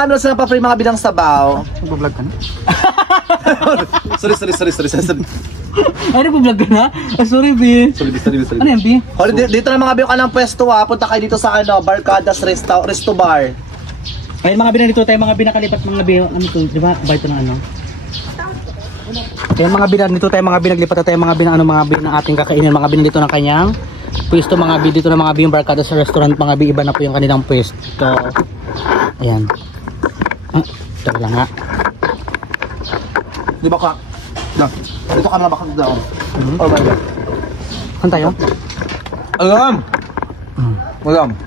Kailangan mo sila pa-free mga binang sabaw. Nag-vlog ka na? Sorry. Ay, nag-vlog ka na? Ah, sorry, B. Sorry. Ano yan, B? Hoy, dito na mga biyo ka ng pwesto ha. Punta kayo dito sa Barcadas Resto Bar. Ayun, mga binalito tayo, mga binakalipat, mga B. Ano to, di ba? Ba ito ng ano? Ayun, mga binalito tayo, mga binaglipat tayo, mga binang ano, mga bin ng ating kakainin, mga binalito ng kanyang pwesto, mga B. Dito na mga B yung Barcadas sa restaurant, mga B. Iba na po yung kanilang pwesto. Ayan. Ah, ito lang nga. Di ba ka? Dito ka na baka daw. Oh my God. Saan tayo? Alam!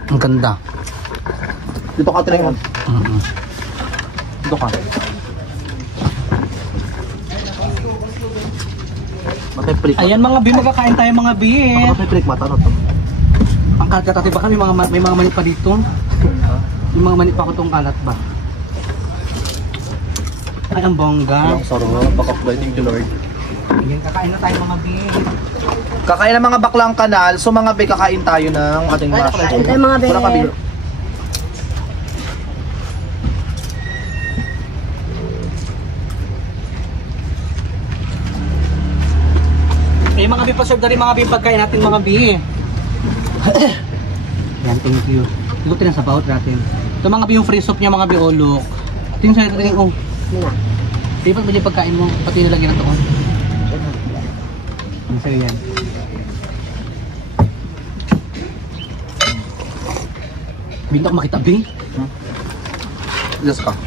Ang ganda. Dito ka tinayin. Dito ka. Matay prik. Ayan mga B, magkakain tayo mga B. Matay prik mata no to. Ang kalat ba kami, may mga mani pa dito? Yung mga mani pa ko itong kalat ba? Ay, ang bongga. Ang sarap. Pakapbay, thank you Lord. Ayan, kakain na tayo mga B. Kakain ng mga baklang kanal. So mga be, kakain tayo ng ating mushroom. Kakain tayo mga be. Wala ka, be. Eh mga B, pa-serve na rin mga B pagkain natin mga B. Yan, thank you. Lutin na sa bawat natin. Ito mga B yung free soup niya mga B, look. Tingnan sa'yo natin, oh. Dapat ba yung pagkain mo? Pati nilagyan ng toon. Ano sa'yo yan? Binta ko makita, B. Yes ka.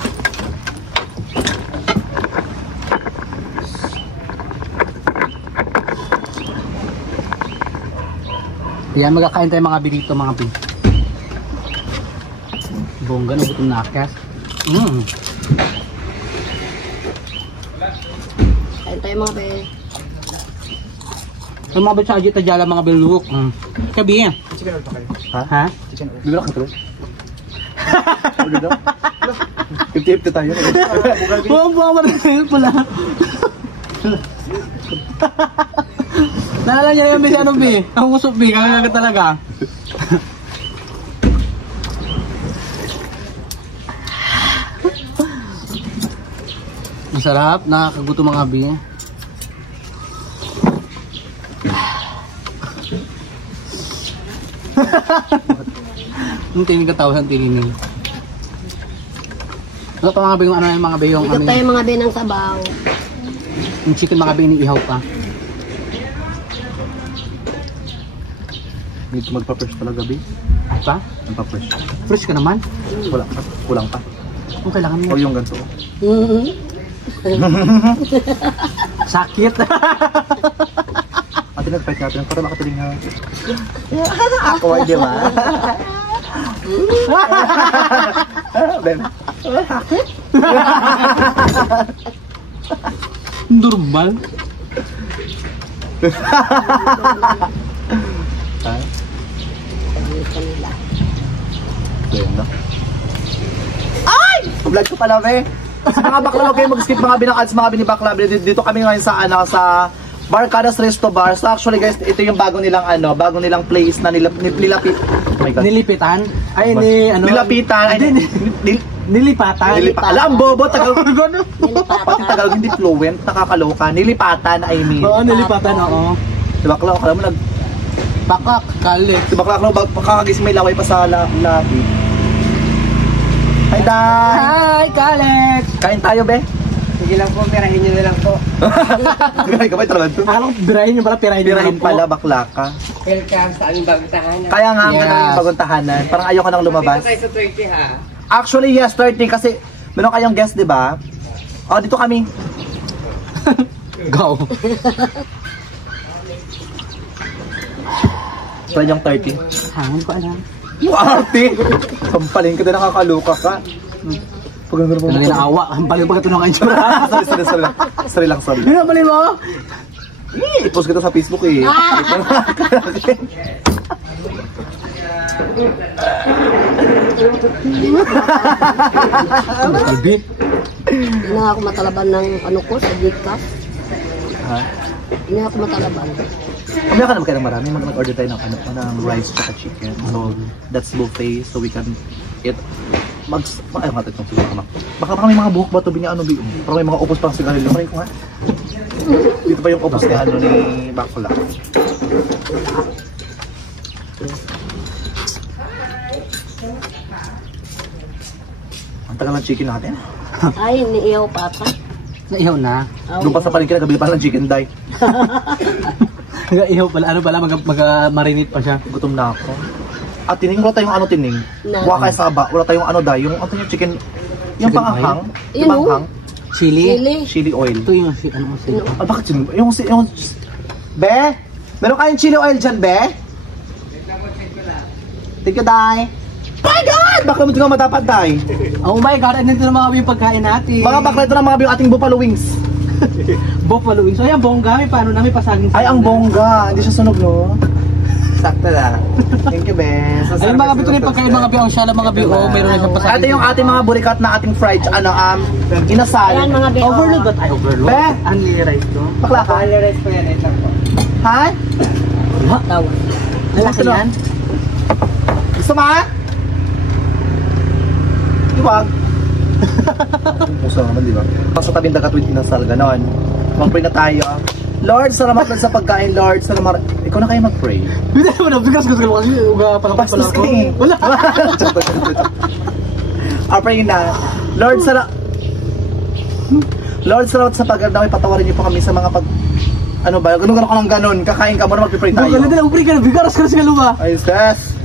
Yan, magkakain tayo mga B dito mga B. Bongga na gutom na akas. Kain tayo mga be. Yung mga B sa Ajit Ajala mga B look. Kabi yan. Chicken oil pa kayo? Ha? Chicken oil. Bibira ka tuloy? 50-50 tayo. Buwang-buwang na rin pala. Naalala niya yung B si ano B? Ang usok B, kakagat talaga. Ang sarap, nakakaguto mga B. Ang tingin ka tao sa tingin. Ano pa mga B yung ano yung mga B yung Ikot tayo mga be ng sabaw. yung chicken mga B iniihaw pa. Need to magpa-fresh talaga, be. Ay pa? Magpa-fresh. Fresh ka naman? Kulang pa. Kung kailangan mo. O yung ganito. Sakit. Ate nag-fight natin para makatiling na. Ako ay di ba? Ben. Normal. Ay! Vlog ko pala, be. Sa mga bakla, huwag kayo mag-skip mga binakads, mga binibakla. Dito kami ngayon sa Barcadas Resto Bar. So actually guys, ito yung bago nilang place na nilapit. Oh my God. Nilipitan? Ay, ni ano? Nilapitan. Ay, Nilipatan? Alam, bobo, Tagalog. Nilipatan. Pati Tagalog hindi fluent, nakakaloka. Nilipatan, I mean. Oo, nilipatan, oo. Si bakla, akala mo Bakak, kalit. si bakla, makakagising may laway pa sa labi. Hi, Day! Hi, Kalex! Kain tayo, be. Sige lang po, pirahin nyo na lang po. Gagay ka ba talaga to? Akala ko, birahin nyo pala, pirahin nyo na Pirahin lang po. pala, bakla ka. Welcome sa aming bagong tahanan. Kaya nga, ang Yes. ganda yung bagong tahanan. Parang ayoko nang lumabas. Dito tayo sa 30 ha. Actually, yes, 30 kasi meron kayong guest, di ba? Oh, dito kami. Go! Try yung 30. Hangon ko alam. Arte! Sampalin ka na, nakakaluka ka. Pag ang Ano din naawa, ang pag ito ng kanitsura. Sorry lang. Hinabalin mo? I-post kita sa Facebook eh. Kalbi? Hindi na ako matalaban ng ano ko sa Gcash. Ha? Hindi na ako matalaban. Kami ka naman kayo ng marami. Mag-order tayo ng rice at chicken. So, that's buffet. So, we can eat Ay, nga ito. Baka may mga buhok ba ito ano, parang may mga upos pang sigarilyo. Maray ko nga. Dito pa yung upos ni ano ni Bakla. Ang tagal ng chicken natin. Ay, niiyaw pa ata. Naihaw na. Doon pa sa palengke, nagabili pa ng chicken dye. Naihaw pala. Ano pala, mag-marinate pa siya. Gutom na ako. At tining, wala tayong ano tining. Na. Wala kay saba, wala tayong ano dye. Yung yung chicken, yung Chicken panghang. oil? Yung panghang. Chili. Chili oil. Ito yung chili. Ah, bakit yung Be? Meron kayong chili oil dyan, Be? Thank you, Day. My God! Baka mo tingnan matapat, Day. Oh my God, ano ito na mga yung pagkain natin? Mga bakla ito na mga yung ating buffalo wings. Buffalo wings. Ay, ang bongga. May paano na, may pasaging. Ay, ang bongga. Hindi siya sunog, no? Sakto na. Thank you, Be. Ay, mga bito na yung pagkain, mga biyo. Ang syala, mga biyo. Oh, meron na siyang pasaging. Ito yung ating mga burikat na ating fried, inasal. Ayan mga beo. Overload ba tayo? Overload? Be? Unli rice to? Bakla ka? Rice po yan, ito po. Ha? Ha? Tawa. Lalaki yan? Gusto mo, ha? Iwag. Puso naman, di ba? Sa tabing dagat with inasal, ganon. Mag-pray na tayo. Lord, salamat lang sa pagkain, Lord. Salamat. Ikaw na kayo mag-pray. Hindi mo na, bigas ko kasi uga pa Bastos ka eh. Wala. Pray na. Lord, salamat sa pagkakaway. Patawarin niyo po kami sa mga ano ba? Ganun ka ng ganun. Kakain ka mo na mag-pray tayo. Ganun na, upri ka na. Bigaras ka na sa luma. Ay, sis.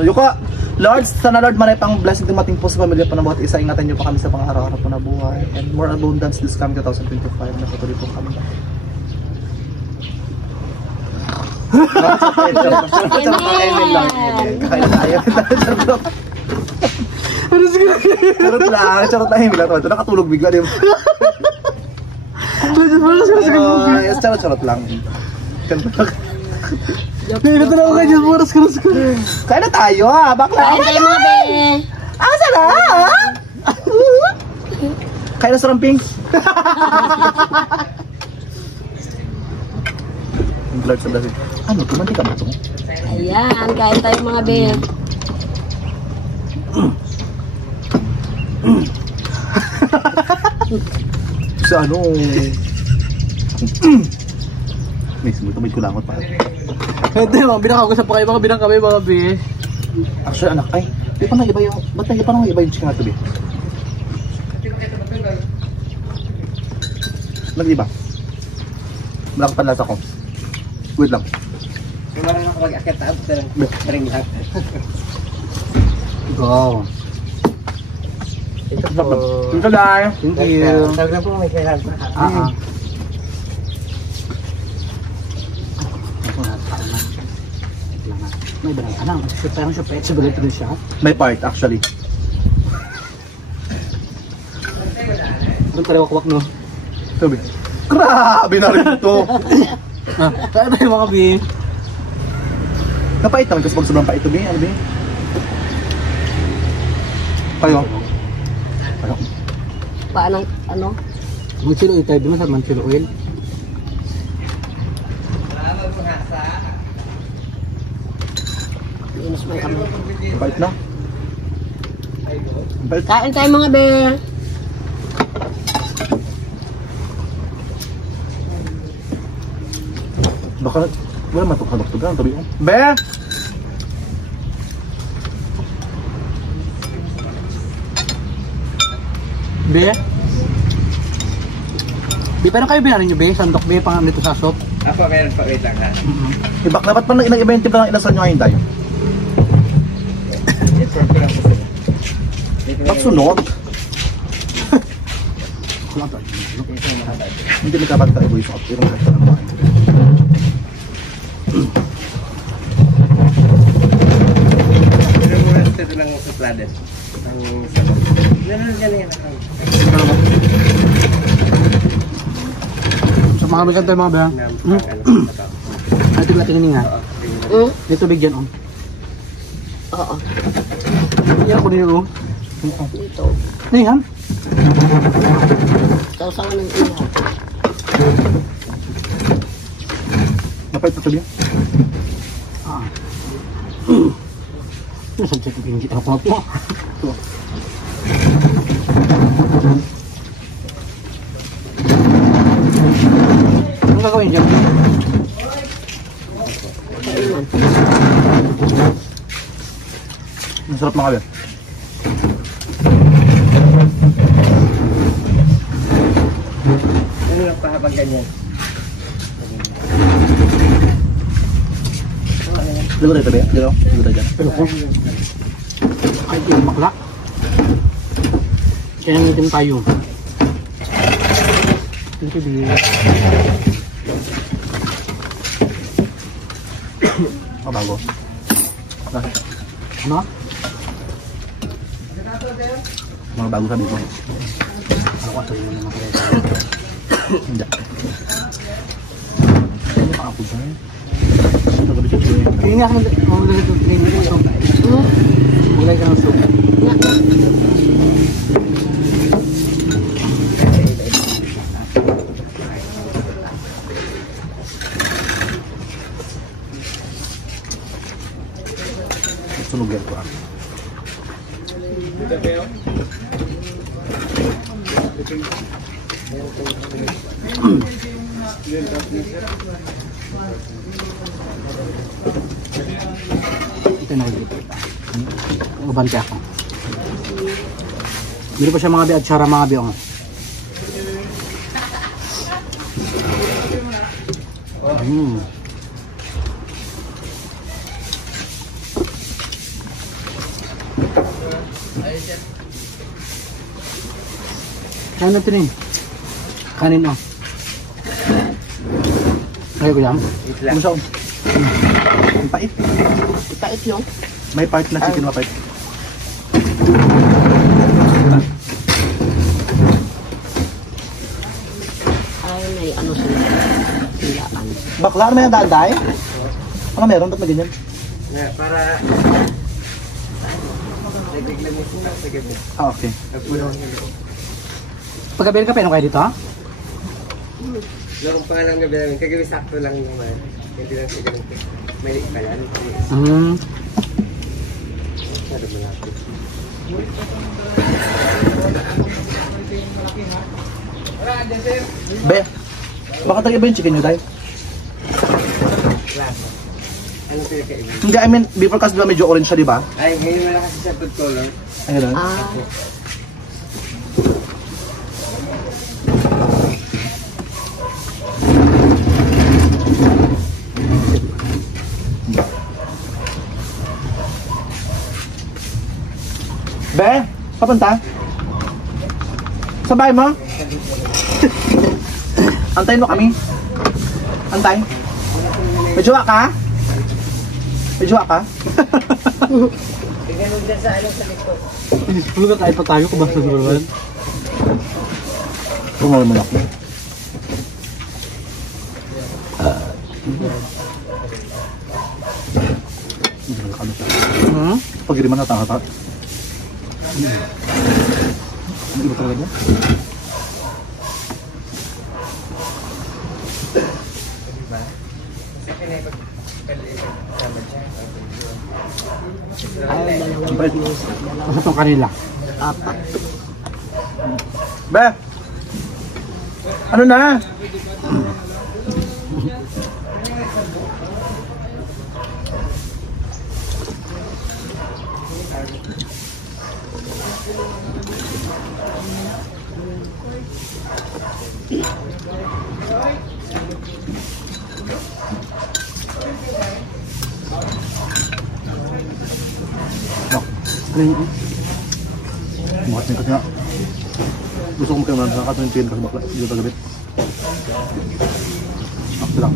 Yuka. Lord, sana Lord, marami pang blessing dumating po sa pamilya po ng bawat isa. Ingatan niyo po kami sa pang-araw-araw po na buhay. And more abundance this coming 2025 na patuloy po kami. Kakain tayo. Charot lang. Himila to. Nakatulog bigla. Charot lang. Ito na ako kayo, buras ka na. Kain na tayo ha, bakla. Kain tayo mga be. Ang sarap! Kain na saramping. Lord sa dasit. Ano, tumanti ka ba ito? Ayan, kain tayo mga be. Sa ano? Miss mo, tumid ko langot pa. Hindi, mga binakausap pa kayo, mga binang kami, mga be. Actually, anak, ay, di pa nang iba yung, ba't nang iba yung chicken natin, be? Nag-iba? Malaki panlasa ko. Wait lang. Kumara na ako mag-akit taab sa ring lahat. Go. Ito po. Ito dahil. Thank you. Sabi na po may kailan. May barang anang, parang siya pet, sabagay ito siya. May part, actually. Doon kaliwakwak, no? Sabi, grabe na rin ito. Kaya tayo mga be. Napait naman kasi pag sobrang pait ito, be. Ano, be? Kayo? Ano? Paano, ano? Manchilo oil tayo, di mo sa manchilo oil? Inis mo kami. Napait na? Napait. Kain tayo mga be. Baka, wala man itong kadok-tugan. Tabi ko. Be! Be? Di paano kayo binarin nyo, be? Sandok, be, pang nito sa soup? Ako, meron pa. Wait lang ha. Ibak na ba't pa nang iba yung tip na inasal nyo ngayon tayo? Ito ko lang po. Ba't sunod? Hindi may kapat ka ibo yung sukat. Pero magkakita ng bahay. Pero muna ito lang sa plades. Ang sabot. Ganun. So mga bigan tayo mga be. Ito ba tingin nga? Dito bigyan, oh. Oo. Yan ko nyo, oh. Dito. Ayan. Sausawan ng ilaw. Napait na sabi? Nasabsat ko yung kita ko. Anong gagawin dyan? Masarap mga kabe. Ano lang pa habang ganyan? Dito tayo tabi. Dito tayo dyan. Ay, yung makla. Kaya ngitim tayo. Ito din. Bago. Ano? Mga bago sabi ko. Ako ito yung mga kaya. Hindi. Hindi nga ako maglagay ng training ng soup. Maglagay ka ng soup. Sunog yan ko ah. Ito na ulit. Ubante ako. Dito pa siya mga bi at sara mga bi. Kain natin eh. Kanin oh. Ayaw ko yan. Kumusta ko? Ang pait. Pait yung. May part na chicken mapait. Ay, may ano sila. Silaan. Bakla, ano may ang daday? Ano meron? Ba't na ganyan? Para nagiglan mo sila sa gabi. Ah, okay. Nagpulong nila. Paggabi ka, peno kayo dito ha? Noong pangalang gabi namin, kagabi sakto lang naman. Hindi lang sa ganun. May pala. Sabi mo natin. Be, baka tayo ba yung chicken nyo tayo? Anong pinakaiba? Hindi, I mean, before kasi diba medyo orange siya, di ba? Ay, ngayon wala kasi sa food color. Ayun. Ah, Be, papunta? Sa bahay mo? Antayin mo kami? Antay? May jowa ka? May jowa ka? Tingnan mo dyan sa ano sa likod. Lugat tayo pa tayo kung basta siguro. Tungal mo lang. Pagiriman na tanga-tanga. Ano iba talaga niya? Basta itong kanila. apat. Be! Ano na? Ano yun? Bakit niya kasi nga. Gusto ko magkailan sa katong chicken kasi bakla. Dito tagabit. Ako lang.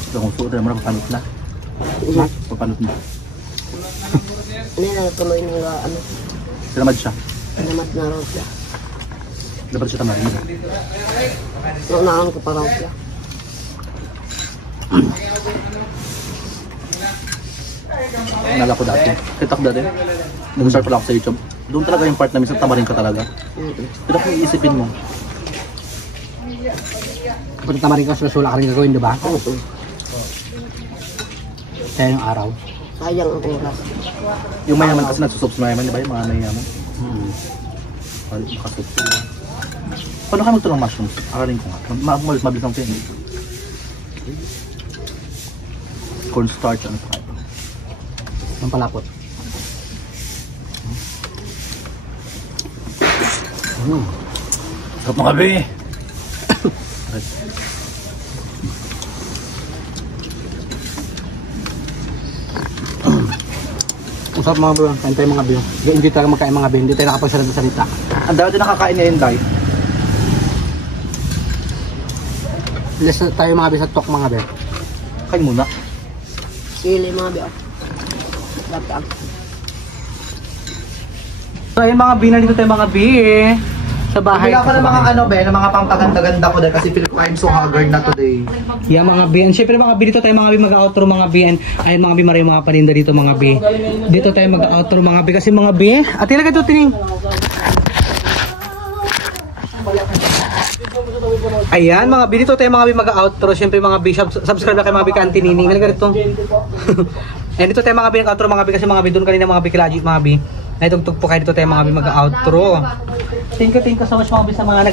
Ito kung suot mo na papanot na. Papanot na. Ano yung natuloy ng ano, Tinamad siya. namat na raw siya. Dapat siya tamarin. Naunahan ko pa raw siya. Nala ko dati. Kita ko dati. Nag-start pala ako sa YouTube. Doon talaga yung part na minsan tamarin ka talaga. Pero kung iisipin mo, Kapag tamarin ka, sulasula ka rin gagawin, di ba? Oo. Kaya yung araw. Sayang ang oras. Yung mayaman kasi nagsusub sa mayaman, di ba? Yung mga mayaman. Makasub sila. Paano kayo magtulong mushrooms? Akalin ko nga. Mabilis lang ito yun. Cornstarch, ano pa kayo? Ang palapot. Sarap mga be! Ang sarap mga bro, kain tayo mga bro. Hindi tayo magkain mga bro, hindi tayo nakapagsalita ng salita. Ang dami din nakakain na yun, Day. Less na tayo mga bro sa talk mga bro. Kain muna. Sili mga biyo. Batang. So ayun mga bro, nandito tayo mga bro sa bahay. Bumila ko ng mga ano be, ng mga pampaganda-ganda ko dahil kasi feel ko I'm so haggard na today. Yeah mga B, and syempre mga B, dito tayo mga B mag-outro mga B, and ayun mga B, maraming mga paninda dito mga B. Dito tayo mag-outro mga B kasi mga B, at talaga ito tining. Ayan mga B, dito tayo mga B mag-outro, syempre mga B, subscribe na kayo mga B kantinini, talaga ito. And dito tayo mga B nag-outro mga B kasi mga B, doon kanina mga B kilajit mga B. Ay tugtog po kayo dito tayo mga B mag-outro. Thank you so much mga B sa mga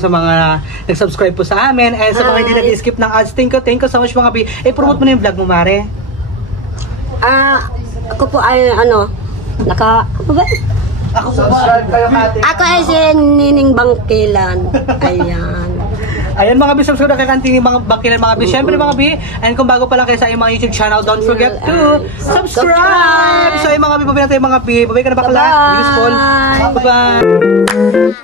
sa mga nag-subscribe po sa amin, and sa mga hindi nag-skip ng ads. Thank you so much mga B. Promote mo na yung vlog mo, Mare. Ako po ay ano ba? Ako po Subscribe kayo ating. Ako ay si Nining Bangkilan. Ayan. Ayan mga B, subscribe na kay Kantini mga Bangkilan mga B. Siyempre mga B, and kung bago pa lang kayo sa iyong mga YouTube channel, don't forget to subscribe! So ayun mga B, babay na tayo mga B. Babay ka na bakla. Useful. Bye-bye!